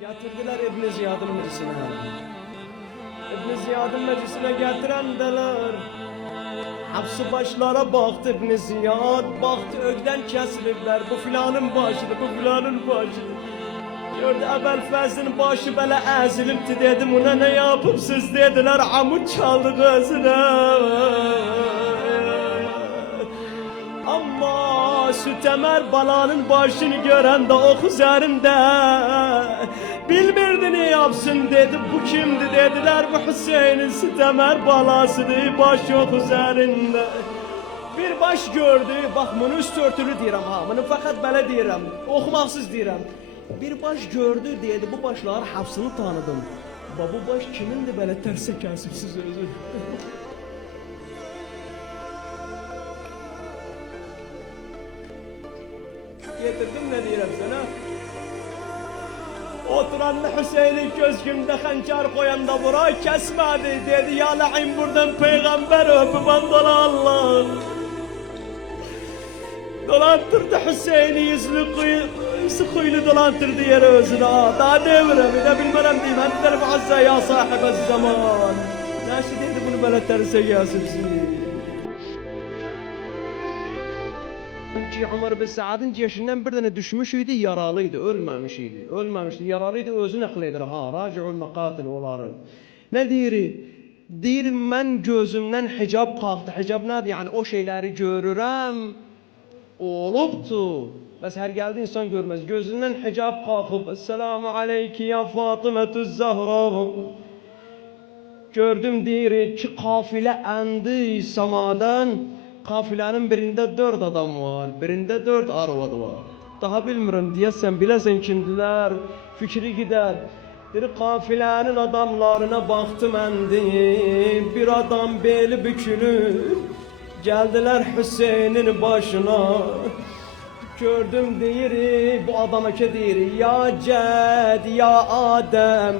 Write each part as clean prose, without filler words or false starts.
Getirdiler İbn Ziyad'ın meclisine. İbn Ziyad'ın meclisine getirendeler. Hapsi başlara baktı İbn Ziyad, baktı ögden kesilirler. Bu filanın başıdır, bu filanın başıdır. Gördü Ebel Fezl'in başı böyle ezilipti, dedim ona ne yapıp siz dediler, amut çaldı gözüne. Ama Sütemer balanın başını gören de ok üzerinde bilmirdi ne yapsın dedi. Bu kimdi dediler, bu Hüseyin'in Sütemer balasıdır, baş ok üzerinde. Bir baş gördü, bak bunu üst örtülü deyirəm ha, bunu fakat böyle deyirəm, okumaksız deyirəm. Bir baş gördü dedi, bu başlar hapsını tanıdım. Bu baş kimindi böyle terse kasipsiz özü. Getirdim ne diyeyim sana? Oturan Hüseyin'in köşkünde hançer koyan da burayı kesmedi dedi. Ya la'in buradan peygamber öpümen dola Allah. Dolantırdı Hüseyin'i yüzlü kuyulu dolantırdı yere özüne. Daha devrem bir de bilmem diyeyim. Entel muazza ya sahibez zaman. Nasıl dedi bunu böyle terse yasipsiz. Ömər bin Saad'ın ciyəşindən bir dənə düşmüş idi, yaralıydı, ölməmişdi, yaralıydı, özü nəql edir, raci'ul məqatil onları. Nə deyir? Deyir, mən gözümdən hicab qalxdı, hicab nədir? Yəni o şeyləri görürəm, olubdu. Bəs hər gəldi insan görməz, gözündən hicab qalxıb, Esselamu aleyki ya Fatımətüz Zahra. Gördüm deyir ki, kafilə əndi samadan, kafilənin birində 4 adam var, birində 4 arvad var. Daha bilmirəm, deyəsən, biləsən kimdilər, fikri gider. Bir kafilənin adamlarına baktım əndi, bir adam beli bükülür, geldiler Hüseyin'in başına. Gördüm deyir, bu adama ki deyir, ya Ced, ya Adem,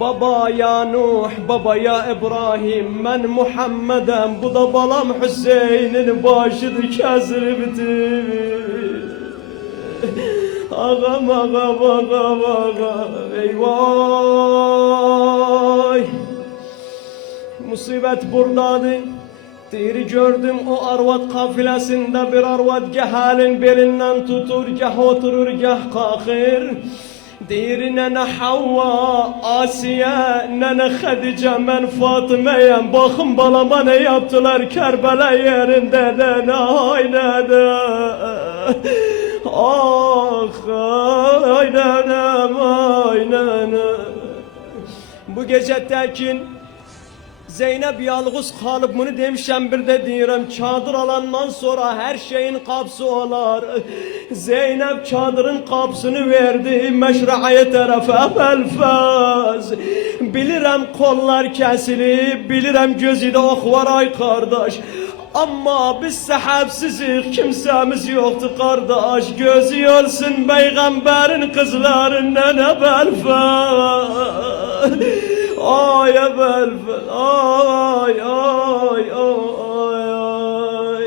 baba ya Nuh, baba ya İbrahim, ben Muhammed'em, bu da balam Hüseyin'in başını kesilibdi. Ağam, ağam, ağam, ağam, eyvay. Musibet buradadır. Deyir gördüm o arvad kafilesinde bir arvad gehalin belinden tutur, gah oturur, gah kalkır. Deyir nene Havva, Asiye, nene Hadice, ben Fatıme'yem. Bakın balama ne yaptılar Kerbela yerinde de, ay nene. Ah, ay nenem, ay nene. Bu gece tekin Zeynep yalğız kalıp bunu demişem bir de deyirəm, çadır alandan sonra her şeyin kapsı olar. Zeynep çadırın kapsını verdi meşra'ya tarafı Ebelfez. Bilirəm kollar kesilip, bilirəm gözüde ok var ay kardeş. Ama biz sahipsizik, kimsemiz yoktu kardeş. Gözü yorsun peygamberin kızlarından Ebelfez. Ay Ebelfez, ay, ay, ay, ay.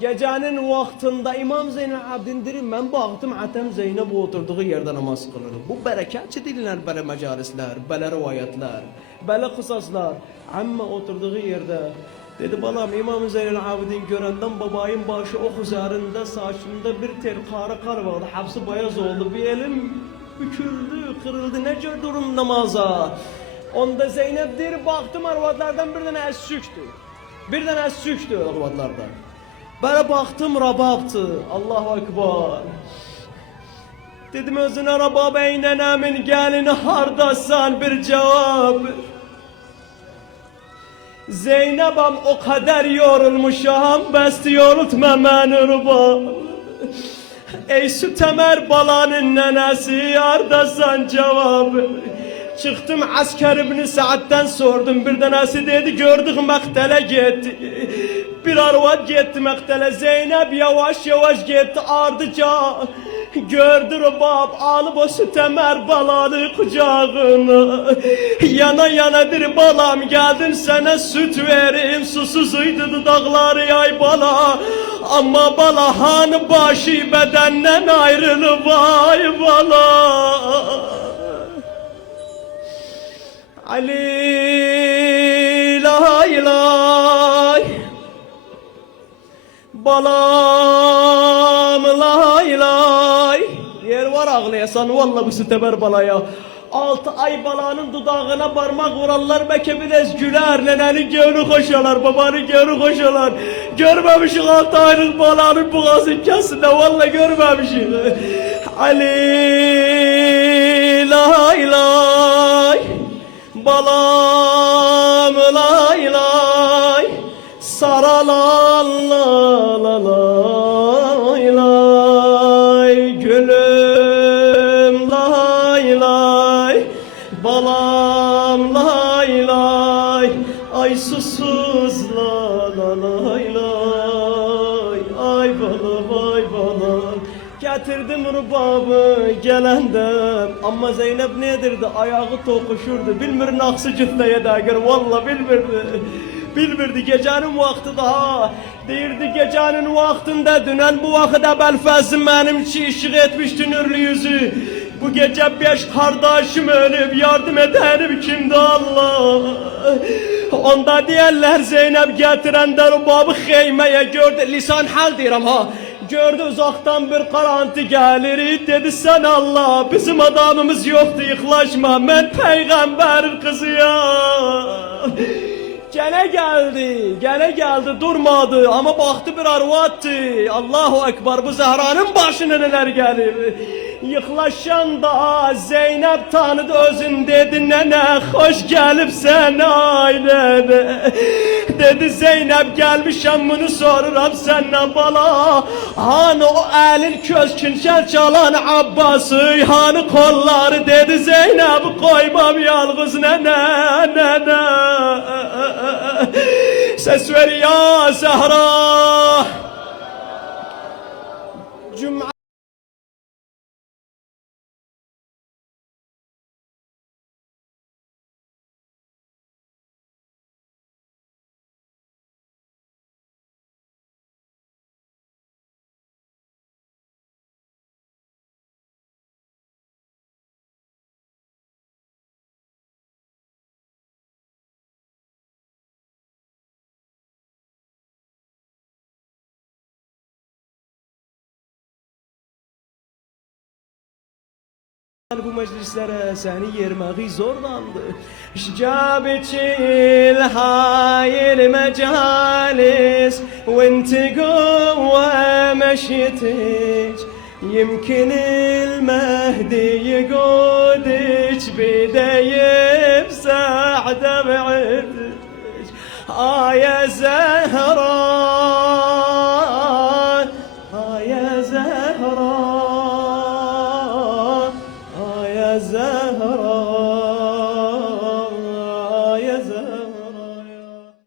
Gecenin vaktinde İmam Zeynel Abidin'dir, ben baktım Atem Zeynep oturduğu yerde namaz kılır. Bu bereketçi dinler, böyle mecalisler, böyle rivayetler, böyle kısaslar. Ama oturduğu yerde dedi balam İmam Zeynel Abidin görenden babayın başı ok üzerinde, saçında bir tel kara vardı, hapsi beyaz oldu, bir elim büküldü, kırıldı, nece durum namaza. Onda Zeynep'dir, baktım arvadlardan bir tane əs-süktü. Bir tane əs-süktü arvadlardan. Böyle baktım Rabab'tı. Allahu Ekber. Dedim özüne Rabab ey nenemin gelini hardasan bir cevap. Zeynep'am o kadar yorulmuşam, besti yorultma beni Rabab. Ey Sütemer balanın nenesi hardasan cevap. Çıktım Asker İbn Saad'dan sordum, bir tanesi dedi gördük mektele gitti. Bir arvad gitti mektele, Zeynep yavaş yavaş gitti ardıca. Gördü Rabab alıp o Sütemer balanı kucağına. Yana yana bir balam geldim sana süt vereyim, susuzuydu dudakları ay bala. Ama bala han başı bedenden ayrılıp ay bala. Ali lay lay, balam lay lay. Yer var ağlayasan vallahi bu süteber balaya. 6 ay balanın dudağına parmak vurarlar, belki biraz güler, nenenin göğünü koşarlar, babanın göğünü koşarlar. Görmemişik 6 aylık balanın boğazın kesinde, vallahi görmemişik. Ali lay lay, balam lay lay, saralan la la lay lay, gülüm lay lay, balam lay lay, ay susuz la la lay lay, ay balam ay balam. Getirdim rubabı gelenden, ama Zeynep nedirdi, ayağı tokuşurdu, bilmir naksı cütleye dağır, valla bilmirdi gecenin vakti daha, deyirdi gecenin vaktinde, dünen bu vakitte belfezim benim için ışık etmişti nürlü yüzü. Bu gece 5 kardeşim ölüp yardım ederim kimdi Allah. Onda diyorlar Zeynep getirende rubabı heymeye gördü, lisan hal diyorum ha. Gördü uzaktan bir karantı gelir, dedi sen Allah bizim adamımız yoktu, yıklaşma, ben peygamberin kızıyam. Gene geldi durmadı, ama baktı bir arvattı. Allahu Ekber, bu Zehra'nın başına neler gelir. Yıklaşan da Zeynep tanıdı özün, dedi nene hoş gelipsen ailene. Dedi Zeynep gelmişem bunu soruram senden bala. Hani o elin köşkünçel çalan Abbas'ı, hani kolları, dedi Zeynep koymam yalnız nene. Ses ver ya Zehra. Cuma bu meclislere seni yermeği zorlandı. Şicabetçil hayır mecalis, وانت قوة مشيتك يمكن المهدي يقودك بدايب سعد بعدك. يا زهراء يا زهراء يا زهراء